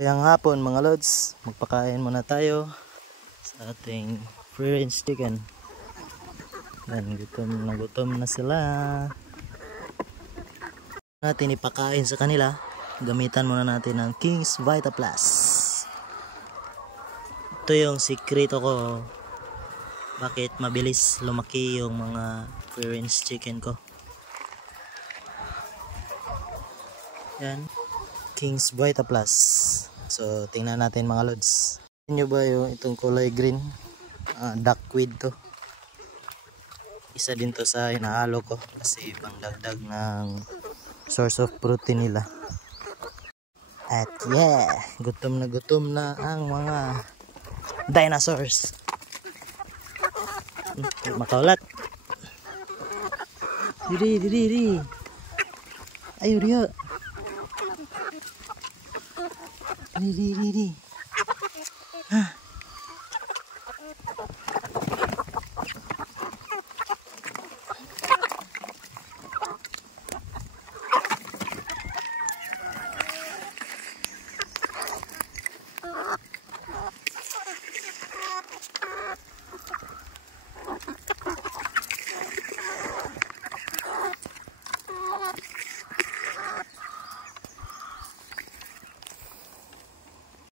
Ngayong hapon mga lods, magpakain muna tayo sa ating free range chicken. Yan, gutom na sila. Natin ipakain sa kanila. Gamitan muna natin ng King's Vita Plus. Ito yung sikreto ko bakit mabilis lumaki yung mga free range chicken ko. Yan, King's Vita Plus. So tingnan natin mga lods. Tingnan nyo ba yung itong kulay green? Duckweed to. Isa din to sa inahalo ko kasi pangdagdag ng source of protein nila. At yeah, gutom na ang mga dinosaurs. Makaulat. Diri. Ayo dia. Diri.